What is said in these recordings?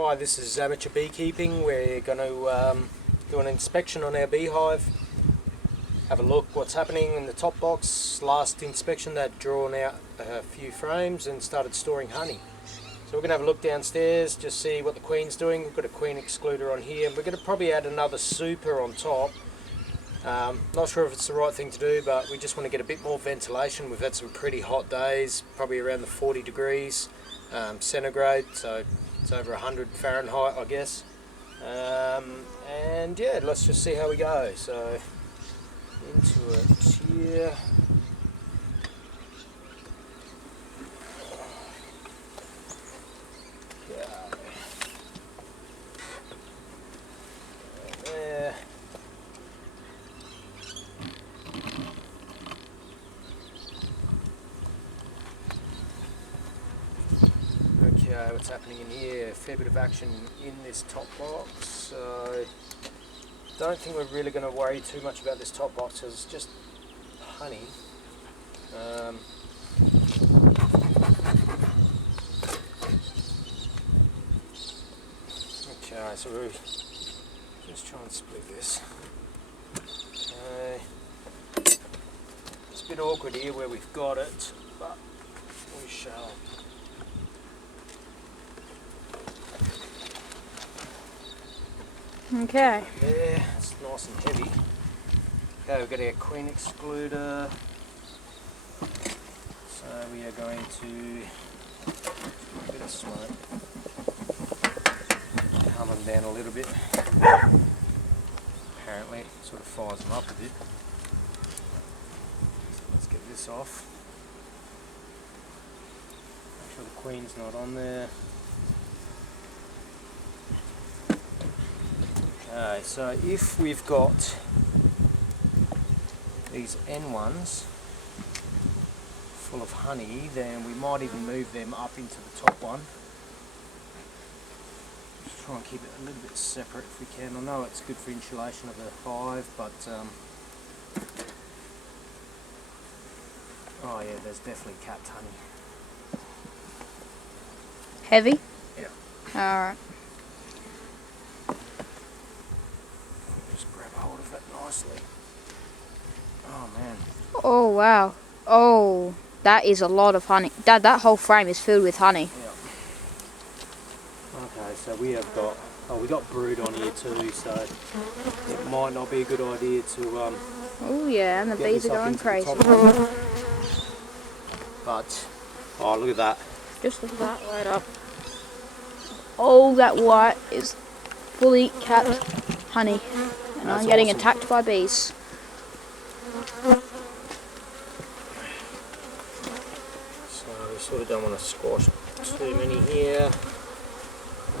Hi, this is Amateur Beekeeping. We're going to do an inspection on our beehive, have a look what's happening in the top box. Last inspection they'd drawn out a few frames and started storing honey. So we're going to have a look downstairs, just see what the queen's doing. We've got a queen excluder on here. We're going to probably add another super on top. Not sure if it's the right thing to do, but we just want to get a bit more ventilation. We've had some pretty hot days, probably around the 40 degrees centigrade, so it's over 100 Fahrenheit, I guess. And yeah, let's just see how we go. So into it here. There. Okay, what's happening in here? A fair bit of action in this top box. So don't think we're really going to worry too much about this top box because it's just honey. Okay, so we're just try and split this. Okay. It's a bit awkward here where we've got it, but we shall. Okay. There, it's nice and heavy. Okay, we've got our queen excluder. So we are going to a bit of smoke. Calm them down a little bit. Apparently, it sort of fires them up a bit. So let's get this off. Make sure the queen's not on there. Okay, so if we've got these N1s full of honey, then we might even move them up into the top one. Just try and keep it a little bit separate if we can. I know it's good for insulation of the hive, but oh yeah, there's definitely capped honey. Heavy? Yeah. Alright. Just grab hold of that nicely. Oh man. Oh wow. Oh, that is a lot of honey. Dad, that whole frame is filled with honey. Yeah. Okay, so we have got, we got brood on here too, so it might not be a good idea to Oh yeah, and the bees are going crazy. But, oh look at that. Just look at that right up. Oh, that white is fully capped honey. And That's I'm getting awesome. attacked by bees. So we sort of don't want to squash too many here.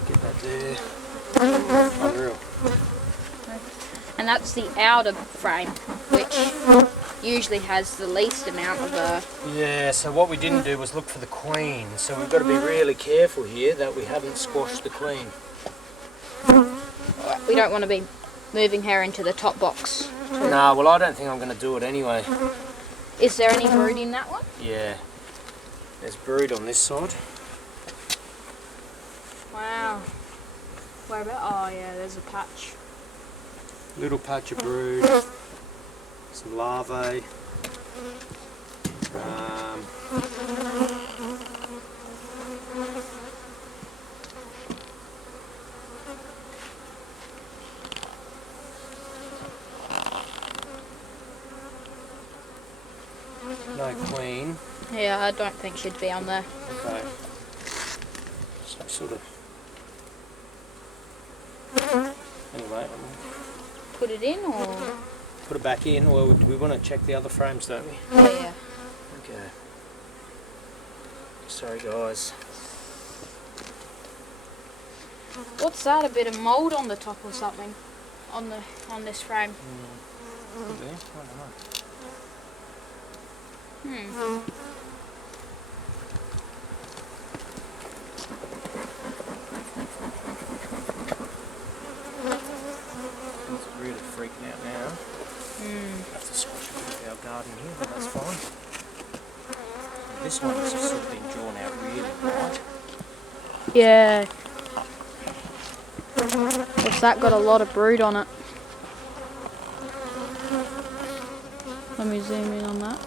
Get that there. Unreal. And that's the outer frame, which usually has the least amount of Yeah, so what we didn't do was look for the queen. So we've got to be really careful here that we haven't squashed the queen. we don't want to be moving her into the top box. Nah, well I don't think I'm going to do it anyway. Is there any brood in that one? Yeah. There's brood on this side. Wow. Where about? Oh yeah, there's a patch. Little patch of brood. Some larvae. No queen. Yeah, I don't think she'd be on there. Okay. So sort of. Anyway, Put it in or? put it back in, or we want to check the other frames, don't we? Oh yeah. Okay. Sorry guys. What's that? A bit of mould on the top or something? On this frame. Could be, I don't know. It's really freaking out now. Have to squash a bit of our garden here, but that's fine. This one's sort of been drawn out really wide. Yeah. What's that? Got a lot of brood on it. Let me zoom in on that.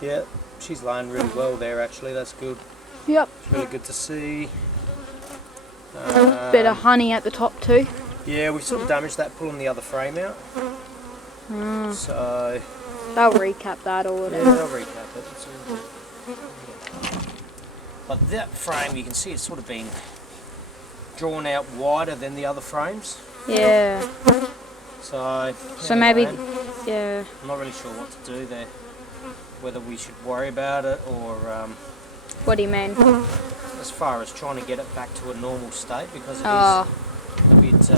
Yeah, she's laying really well there actually, that's good. Yep. It's really good to see. Bit of honey at the top too. Yeah, we sort of damaged that pulling the other frame out. So They'll recap that or yeah, whatever. they'll recap it. It's all good. Yeah. But that frame, you can see it's sort of been drawn out wider than the other frames. Yeah. So Maybe, anyway, yeah. I'm not really sure what to do there. Whether we should worry about it or What do you mean? as far as trying to get it back to a normal state, because it Oh. is a bit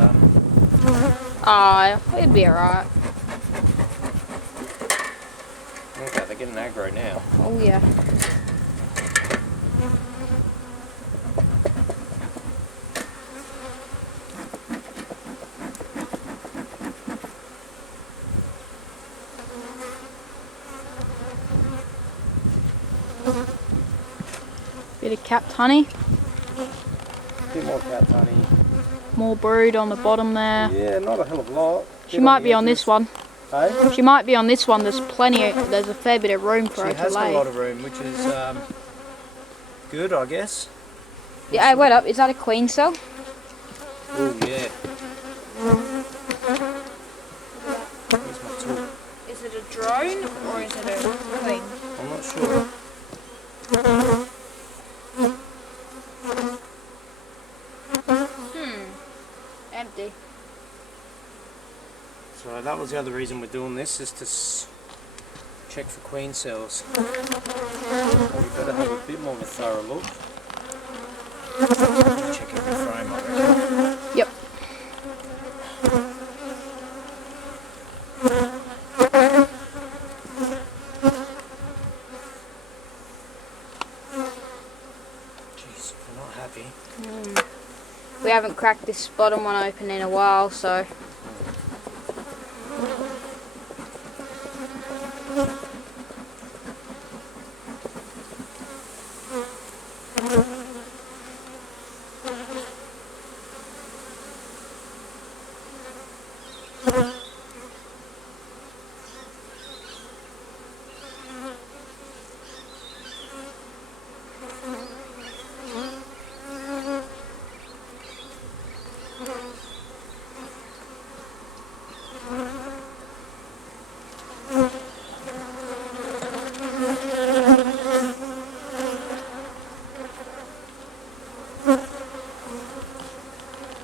It'd be alright. okay, they're getting aggro now. Oh yeah. Bit of capped honey. A bit more capped honey. More brood on the bottom there. Yeah, not a hell of a lot. She might be on this one. Hey? She might be on this one. There's a fair bit of room for her She to has got lay. a lot of room, which is good, I guess. Yeah, hey, wait up. Is that a queen cell? Oh yeah. Where's my tool? Is it a drone or is it a queen? I'm not sure. Empty. So that was the other reason we're doing this, is to check for queen cells. So we better have a bit more of a thorough look. Check every frame, I reckon. Yep. Jeez, we're not happy. We haven't cracked this bottom one open in a while, so.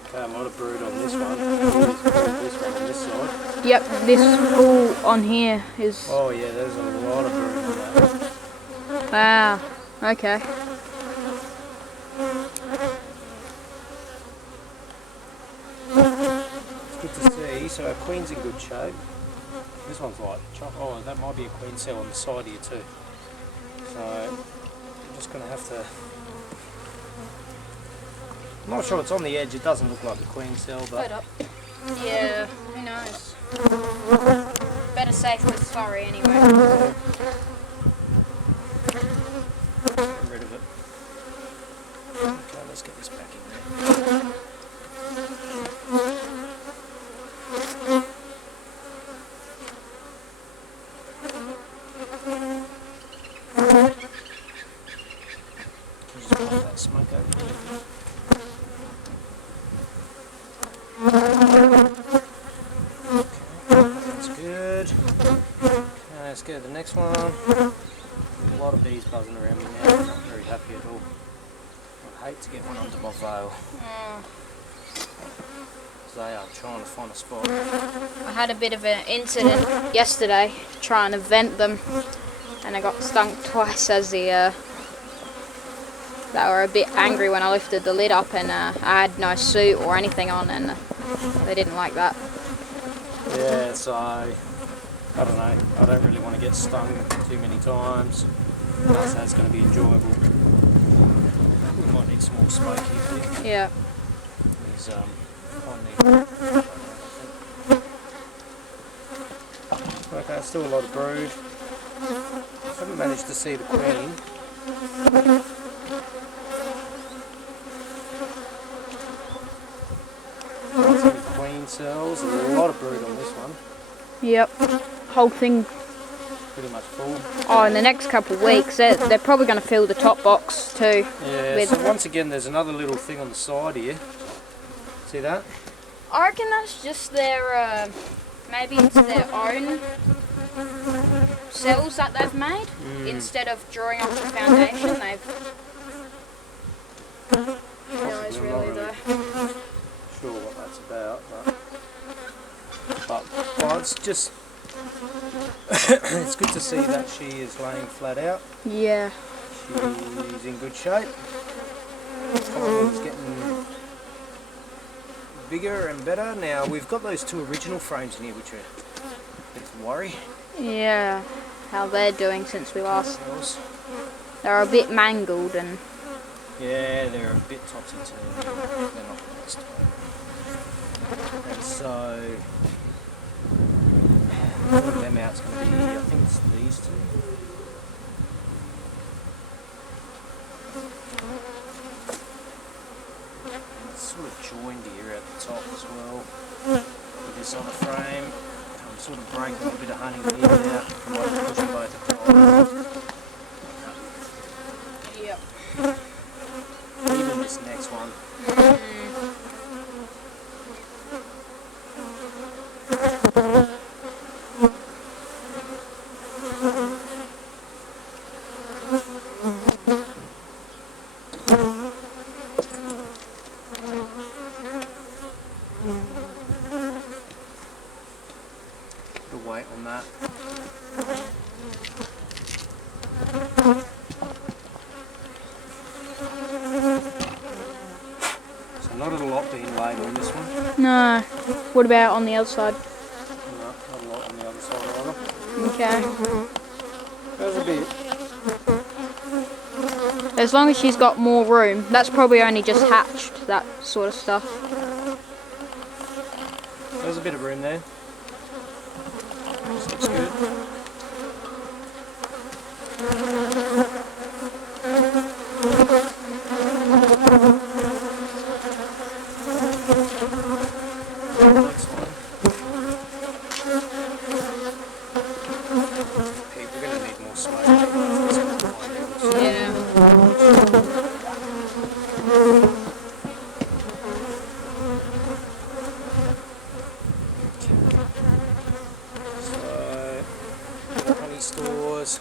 Okay, a lot of brood on this one. This one on this side. Yep, this pool on here is. Oh yeah, there's a lot of brood on that. Wow. Okay. It's good to see. So our queen's in good shape. This one's like, oh, that might be a queen cell on the side here too. So I'm just going to have to. I'm not sure it's on the edge. It doesn't look like a queen cell, but Wait up. Yeah, who knows? Better safe than sorry anyway. get rid of it. Okay, let's get this back in there. Just pop that smoke over there. That's good. Okay, let's go to the next one. A lot of bees buzzing around me now. I'm not very happy at all. I'd hate to get one onto my veil. They are trying to find a spot. I had a bit of an incident yesterday trying to vent them, and I got stung twice as they were a bit angry when I lifted the lid up, and I had no suit or anything on, and they didn't like that. Yeah, so I don't know. I don't really want to get stung too many times. Plus that's going to be enjoyable. We might need some more smoke here. Yeah. There's okay, still a lot of brood. Haven't managed to see the queen. 16 cells, a lot of brood on this one. Yep. Whole thing. Pretty much full. Oh, in the next couple of weeks, they're probably going to fill the top box too. Yeah, so once again there's another little thing on the side here. See that? I reckon that's just their, maybe it's their own cells that they've made. Instead of drawing up the foundation, they've... Who knows really though. Sure what that's about, but well, it's just it's good to see that she is laying flat out. Yeah. She's in good shape. Colony's getting bigger and better. Now we've got those two original frames in here, which are a bit of a worry. Yeah. How they're doing since we last... They're a bit mangled and... Yeah, they're a bit topsy-turvy. They're not the best. And so, putting them out's going to be, I think it's these two. It's sort of joined here at the top as well. With this on a frame. I'm sort of breaking a bit of honey here now. I might push them both across. Yep. Even this next one. Put a weight on that. Not a lot being laid on this one. No. What about on the other side? No, not a lot on the other side either. Okay. There's a bit. As long as she's got more room. That's probably only just hatched, that sort of stuff. There's a bit of room there. This looks good. Next one. Okay, we're going to need more space. Yeah. So, honey stores.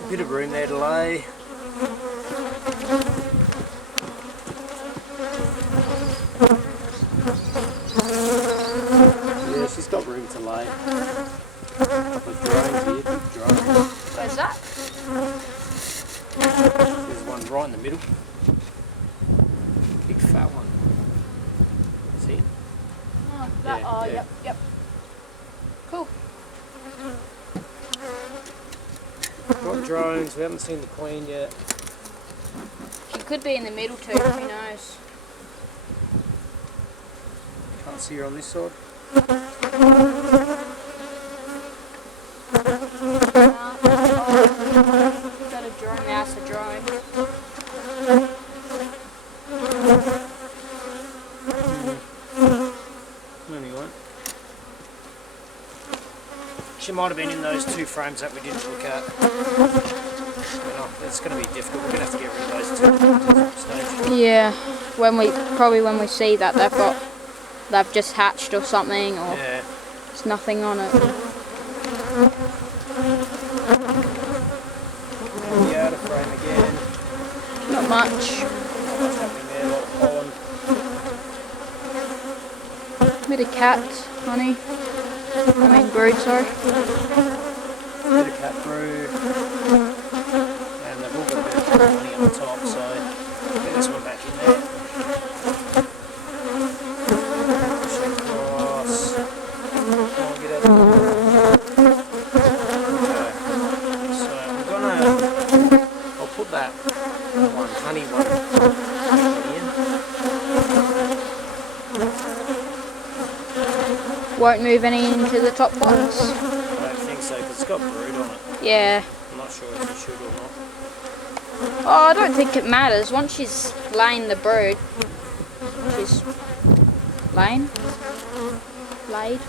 A bit of room there to lay. Yeah, she's got room to lay. A couple of drones here, big drones. Where's that? There's one right in the middle. Big fat one. See it? Oh, that, Yeah, yeah. Yep. Cool. Got drones, we haven't seen the queen yet. She could be in the middle too, who knows? Can't see her on this side. Got a drone, that's a drone. Anyway. She might have been in those two frames that we didn't look at. Well, it's going to be difficult. We're going to have to get rid of those two. Yeah, when we see that they've just hatched or something, or Yeah. there's nothing on it. The outer frame again. Not much. Not much happening there. A lot of pollen. Bit of cat, honey. Brood, sorry. Bit of cat brood. And they've all got a bit of honey on the top, so get this one back in there. Push it across. Come on, get out of there. Okay. So I'll put that one, honey one, Won't move any into the top box. I don't think so, because it's got brood on it. Yeah. I'm not sure if it should or not. Oh, I don't think it matters. Once she's laying the brood, she's laying, laid.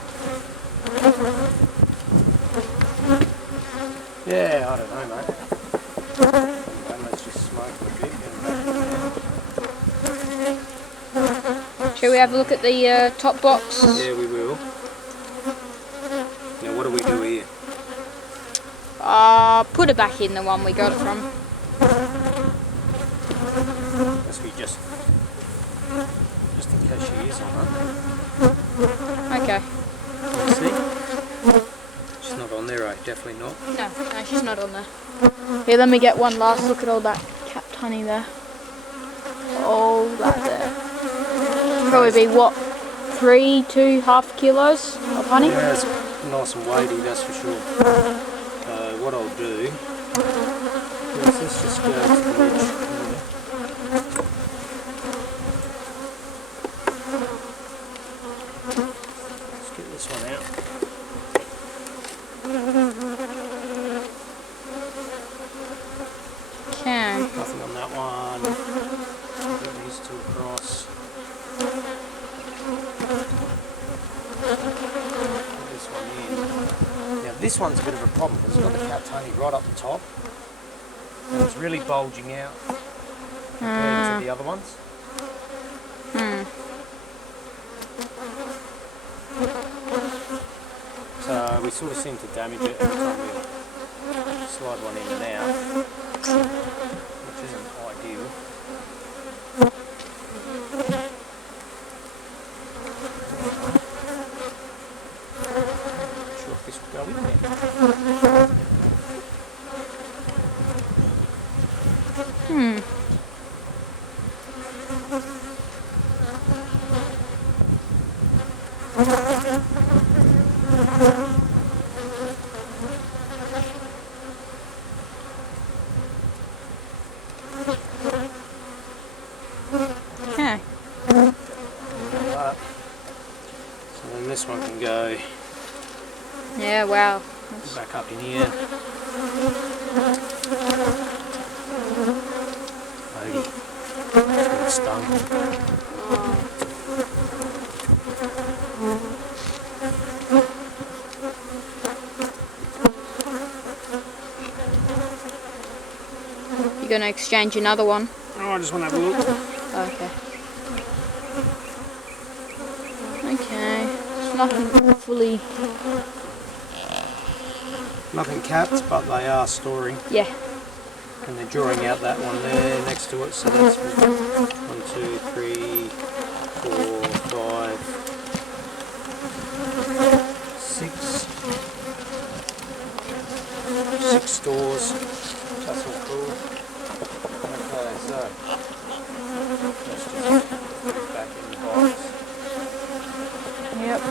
Yeah, I don't know, mate. Let's just smoke a bit and Shall we have a look at the top box? yeah, we will. Now, what do we do here? Put her back in the one we got it from. Must be just in case she is on it. Okay. Let's see. She's not on there, right? Definitely not. No, she's not on there. Here, let me get one last look at all that capped honey there. All that there. Probably be what, 3.5 kilos of honey? Yeah, it's nice and weighty, that's for sure. What I'll do is let's just go to the edge. Let's get this one out. Okay. Nothing on that one. Get these two across. Put this one in. Now this one's a bit of a problem because it's got the capped honey right up the top. And it's really bulging out compared to the other ones. So we sort of seem to damage it every time we slide one in and out, which isn't ideal. Not sure if this will go in there. Okay. So then this one can go Yeah, wow. back up in here. Maybe it's stung. You're going to exchange another one? Oh, I just want to have a look. Okay. Okay. It's nothing fully... Nothing capped, but they are storing. Yeah. And they're drawing out that one there next to it, so that's 1, 2, 3, 4, 5, 6 stores. That's all cool. Okay, so let's just put it back in the box. Yep.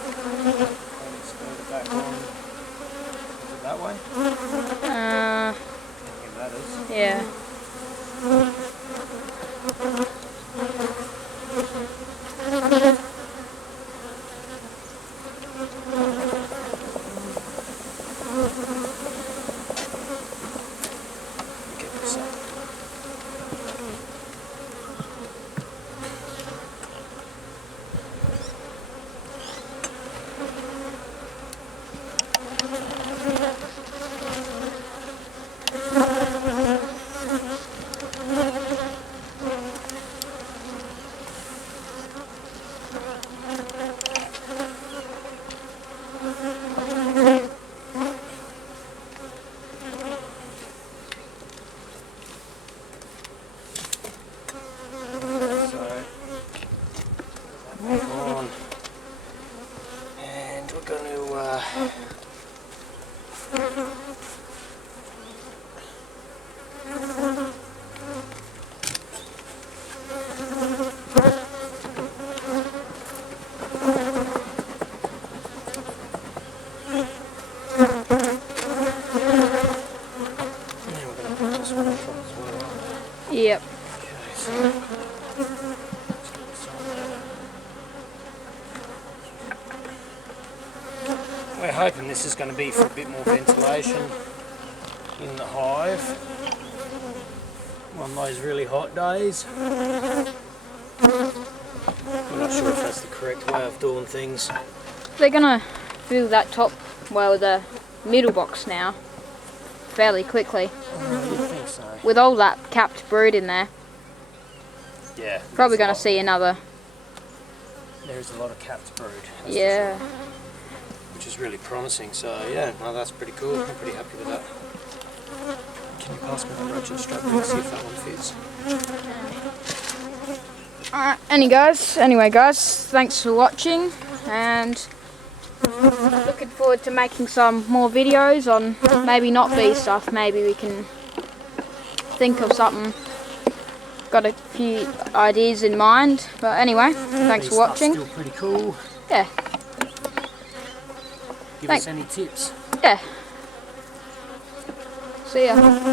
Let's go back on. Is it that way? I think that is. Yeah. Get this up. On. And we're going to We're hoping this is going to be for a bit more ventilation in the hive. One of those really hot days. I'm not sure if that's the correct way of doing things. They're gonna fill that top, well, the middle box now fairly quickly. Oh, you'd think so. With all that capped brood in there. Yeah. Probably gonna see another. There's a lot of capped brood. Yeah. Sure, which is really promising. So yeah, no, that's pretty cool. I'm pretty happy with that. Can you pass me that ratchet strap and see if that one fits? Alright, anyway guys, thanks for watching, and looking forward to making some more videos on maybe not bee stuff. Maybe we can think of something. Got a few ideas in mind, but anyway, thanks for watching. Still pretty cool. Yeah. Give us any tips. Yeah. See ya.